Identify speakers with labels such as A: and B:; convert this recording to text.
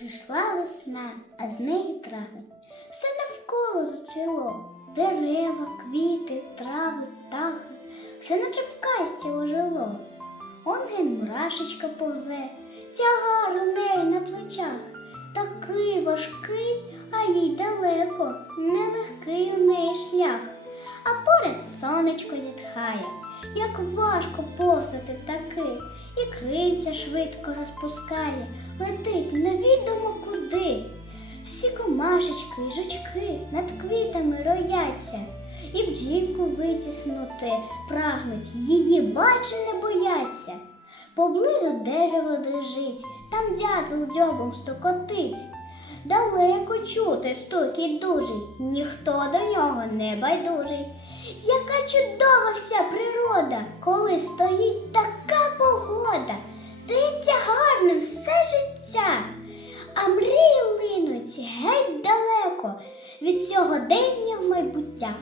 A: Прийшла весна, а з неї трави. Все навколо зацвіло. Дерева, квіти, трави, птахи, все наче в касті ожило. Он ген мурашечка повзе, тягар у неї на плечах. Такий важкий, а їй далеко, нелегкий у неї шлях. А поряд сонечко зітхає, як важко повзати таки, і крильця швидко розпускає, летить невідомо куди. Всі комашечки і жучки над квітами рояться, і бджілку витіснути прагнуть, її бачу не бояться. Поблизу дерево дрижить, там дятел дзьобом стукотить. Далеко чути стукіт дужий, ніхто до нього не байдужий. Яка чудова вся природа, коли стоїть така погода, здається гарним все життя, а мрії линуть геть далеко від сьогодення в майбуття.